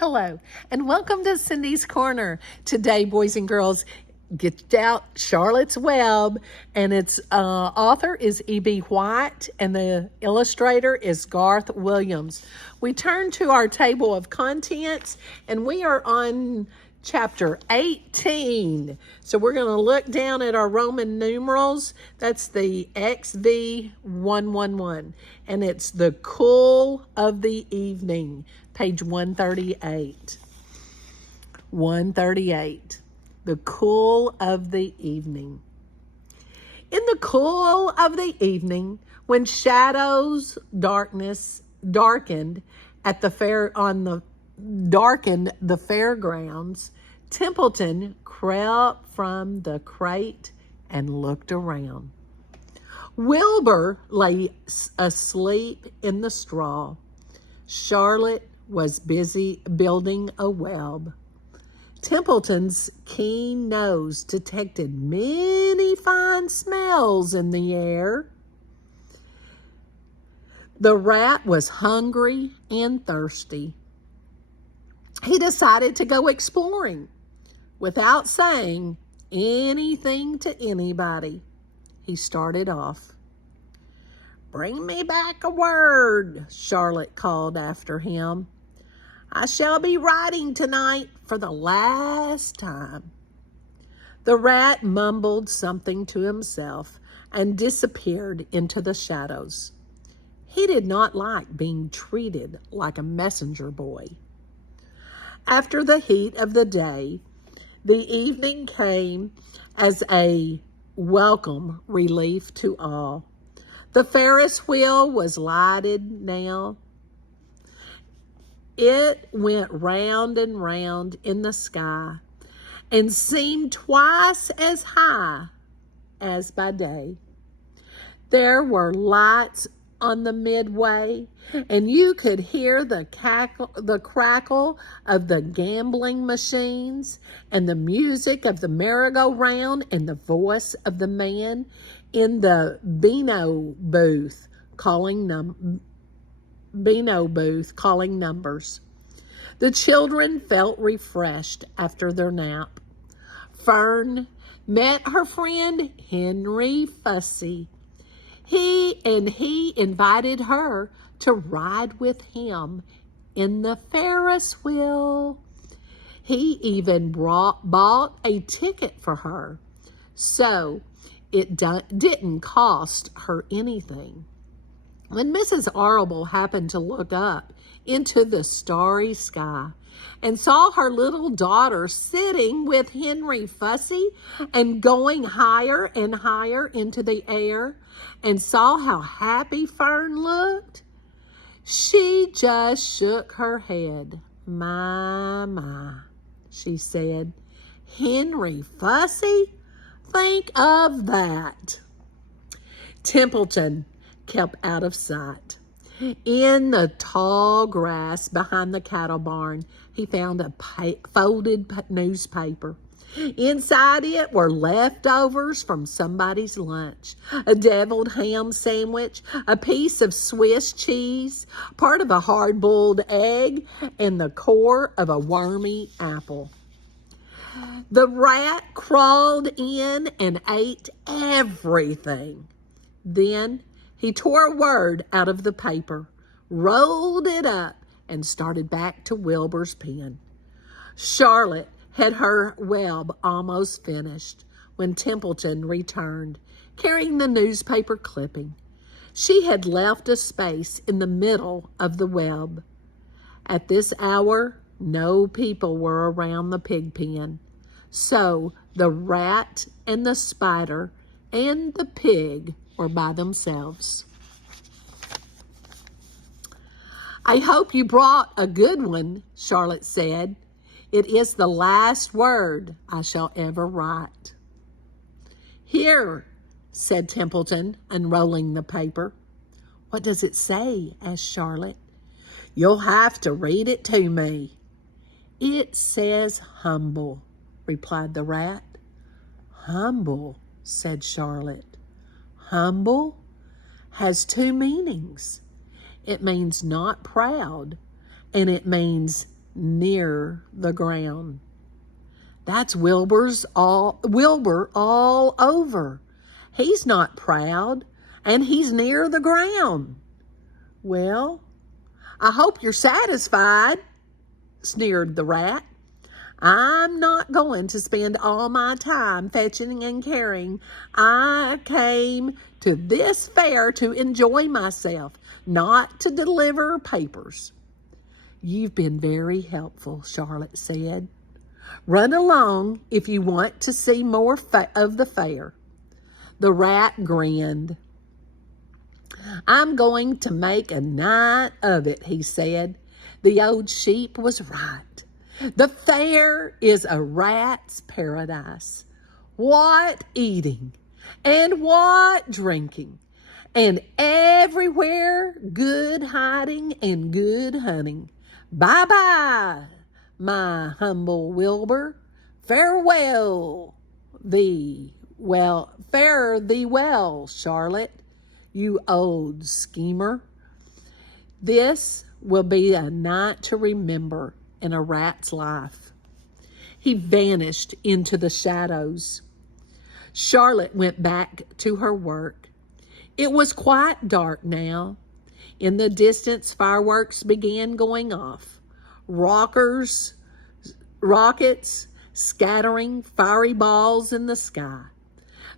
Hello, and welcome to Cindy's Corner. Today, boys and girls, get out Charlotte's Web, and its author is E.B. White, and the illustrator is Garth Williams. We turn to our table of contents, and we are on chapter 18. So we're going to look down at our Roman numerals. That's the XV111, and it's the cool of the evening, page 138. 138. The cool of the evening. In the cool of the evening, when shadows darkened the fairgrounds, Templeton crept from the crate and looked around. Wilbur lay asleep in the straw. Charlotte was busy building a web. Templeton's keen nose detected many fine smells in the air. The rat was hungry and thirsty. He decided to go exploring without saying anything to anybody. He started off. "Bring me back a word," Charlotte called after him. "I shall be writing tonight for the last time." The rat mumbled something to himself and disappeared into the shadows. He did not like being treated like a messenger boy. After the heat of the day, the evening came as a welcome relief to all. The Ferris wheel was lighted now. It went round and round in the sky and seemed twice as high as by day. There were lights on the midway, and you could hear the crackle of the gambling machines and the music of the merry-go-round and the voice of the man in the Beano booth calling numbers. The children felt refreshed after their nap. Fern met her friend Henry Fussy. He invited her to ride with him in the Ferris wheel. He even bought a ticket for her, so it didn't cost her anything. When Mrs. Arable happened to look up into the starry sky and saw her little daughter sitting with Henry Fussy and going higher and higher into the air, and saw how happy Fern looked, she just shook her head. My, she said. "Henry Fussy? Think of that." Templeton kept out of sight. In the tall grass behind the cattle barn, he found a folded newspaper. Inside it were leftovers from somebody's lunch: a deviled ham sandwich, a piece of Swiss cheese, part of a hard-boiled egg, and the core of a wormy apple. The rat crawled in and ate everything. Then he tore a word out of the paper, rolled it up, and started back to Wilbur's pen. Charlotte had her web almost finished when Templeton returned, carrying the newspaper clipping. She had left a space in the middle of the web. At this hour, no people were around the pig pen, so the rat and the spider and the pig were by themselves. "I hope you brought a good one," Charlotte said. "It is the last word I shall ever write." "Here," said Templeton, unrolling the paper. "What does it say?" asked Charlotte. "You'll have to read it to me." "It says humble," replied the rat. "Humble," said Charlotte. "Humble has two meanings. It means not proud, and it means near the ground. That's Wilbur all over. He's not proud, and he's near the ground. Well, I hope you're satisfied, sneered the rat. I'm not going to spend all my time fetching and carrying. I came to this fair to enjoy myself, not to deliver papers. You've been very helpful, Charlotte said. Run along if you want to see more of the fair. The rat grinned. I'm going to make a night of it, he said. The old sheep was right. The fair is a rat's paradise. What eating and what drinking, and everywhere good hiding and good hunting. Bye-bye, my humble Wilbur. Farewell fare thee well, Charlotte, you old schemer. This will be a night to remember in a rat's life. He vanished into the shadows. Charlotte went back to her work. It was quite dark now. In the distance, fireworks began going off. Rockets scattering fiery balls in the sky.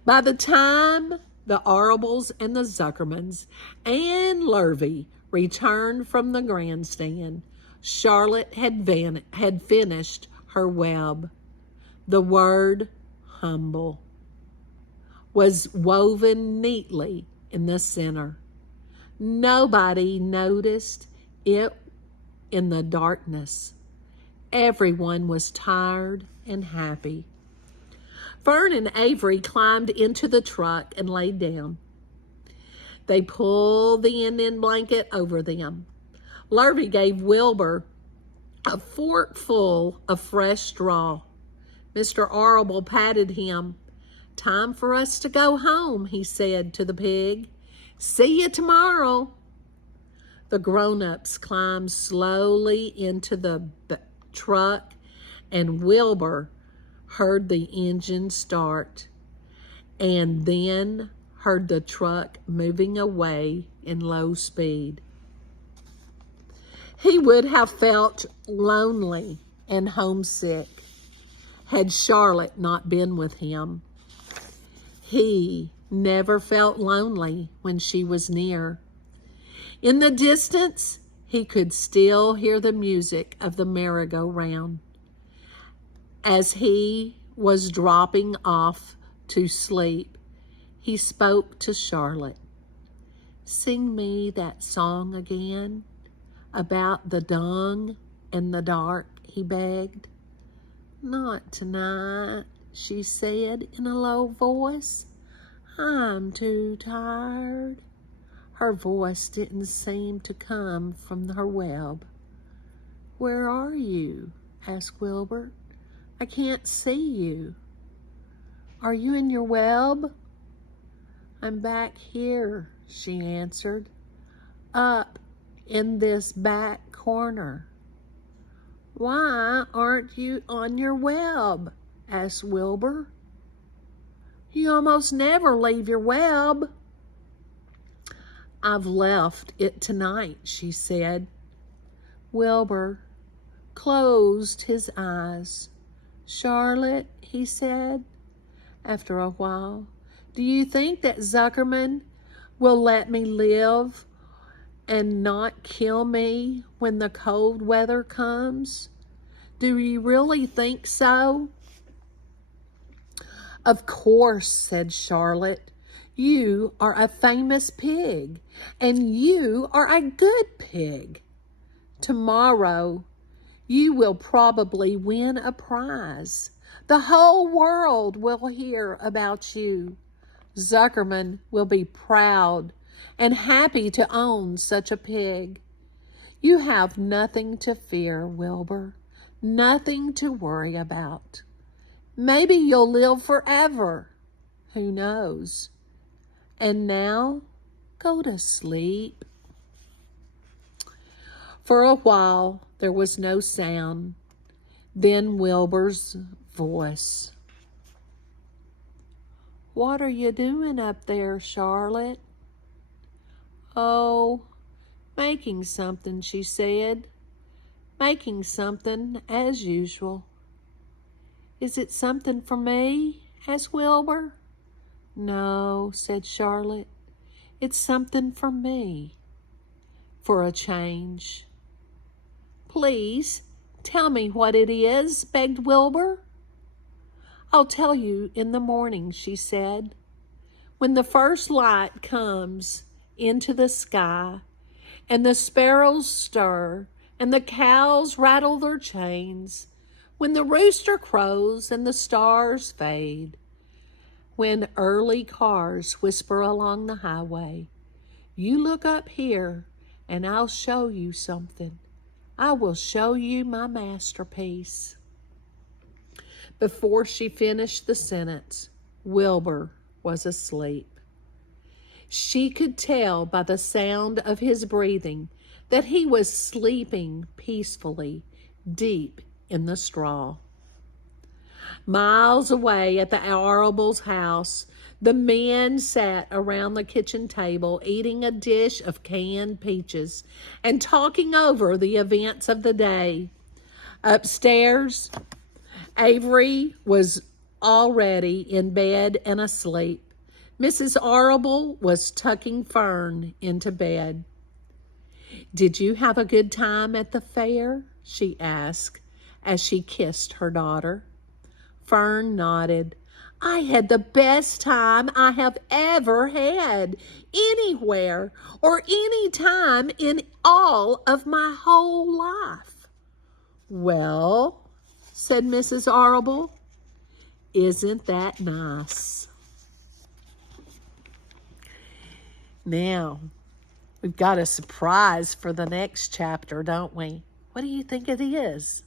By the time the Arbles and the Zuckermans and Lurvy returned from the grandstand, Charlotte had finished her web. The word humble was woven neatly in the center. Nobody noticed it in the darkness. Everyone was tired and happy. Fern and Avery climbed into the truck and laid down. They pulled the Indian blanket over them. Lurvy gave Wilbur a forkful of fresh straw. Mr. Arable patted him. Time for us to go home, he said to the pig. See you tomorrow. The grown-ups climbed slowly into the truck, and Wilbur heard the engine start and then heard the truck moving away in low speed. He would have felt lonely and homesick had Charlotte not been with him. He never felt lonely when she was near. In the distance, he could still hear the music of the merry-go-round. As he was dropping off to sleep, he spoke to Charlotte. Sing me that song again about the dung and the dark, he begged. Not tonight, she said in a low voice. I'm too tired. Her voice didn't seem to come from her web. Where are you? Asked Wilbur. I can't see you. Are you in your web? I'm back here, she answered, up in this back corner. Why aren't you on your web? Asked Wilbur. You almost never leave your web. I've left it tonight, she said. Wilbur closed his eyes. Charlotte, he said, after a while, do you think that Zuckerman will let me live and not kill me when the cold weather comes? Do you really think so? Of course, said Charlotte. You are a famous pig, and you are a good pig. Tomorrow, you will probably win a prize. The whole world will hear about you. Zuckerman will be proud and happy to own such a pig. You have nothing to fear, Wilbur, nothing to worry about. Maybe you'll live forever. Who knows? And now, go to sleep. For a while, There was no sound. Then Wilbur's voice. "What are you doing up there, Charlotte?" "Oh, making something," she said. "Making something as usual." "Is it something for me?" asked Wilbur. "No," said Charlotte. "It's something for me, for a change." "Please tell me what it is," begged Wilbur. "I'll tell you in the morning," she said. "When the first light comes into the sky, and the sparrows stir, and the cows rattle their chains, when the rooster crows and the stars fade, when early cars whisper along the highway, you look up here and I'll show you something. I will show you my masterpiece." Before she finished the sentence, Wilbur was asleep. She could tell by the sound of his breathing that he was sleeping peacefully, deep in the straw. Miles away at the Arable's house, the men sat around the kitchen table eating a dish of canned peaches and talking over the events of the day. Upstairs, Avery was already in bed and asleep. Mrs. Arable was tucking Fern into bed. "Did you have a good time at the fair?" she asked as she kissed her daughter. Fern nodded. "I had the best time I have ever had anywhere or any time in all of my whole life." "Well," said Mrs. Arable, "isn't that nice?" Now, we've got a surprise for the next chapter, don't we? What do you think it is?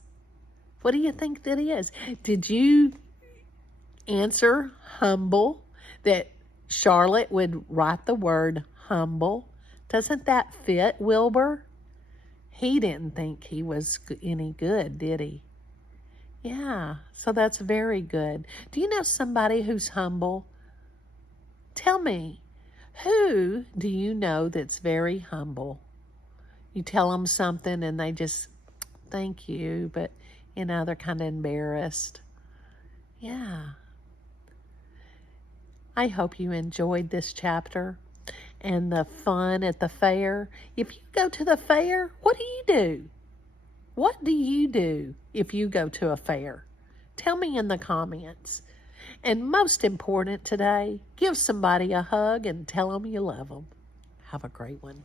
What do you think that is? Did you answer humble, that Charlotte would write the word humble? Doesn't that fit Wilbur? He didn't think he was any good, did he? Yeah, so that's very good. Do you know somebody who's humble? Tell me, who do you know that's very humble? You tell them something and they just, thank you, but, they're kind of embarrassed. Yeah. I hope you enjoyed this chapter and the fun at the fair. If you go to the fair, what do you do? What do you do if you go to a fair? Tell me in the comments. And most important today, give somebody a hug and tell them you love them. Have a great one.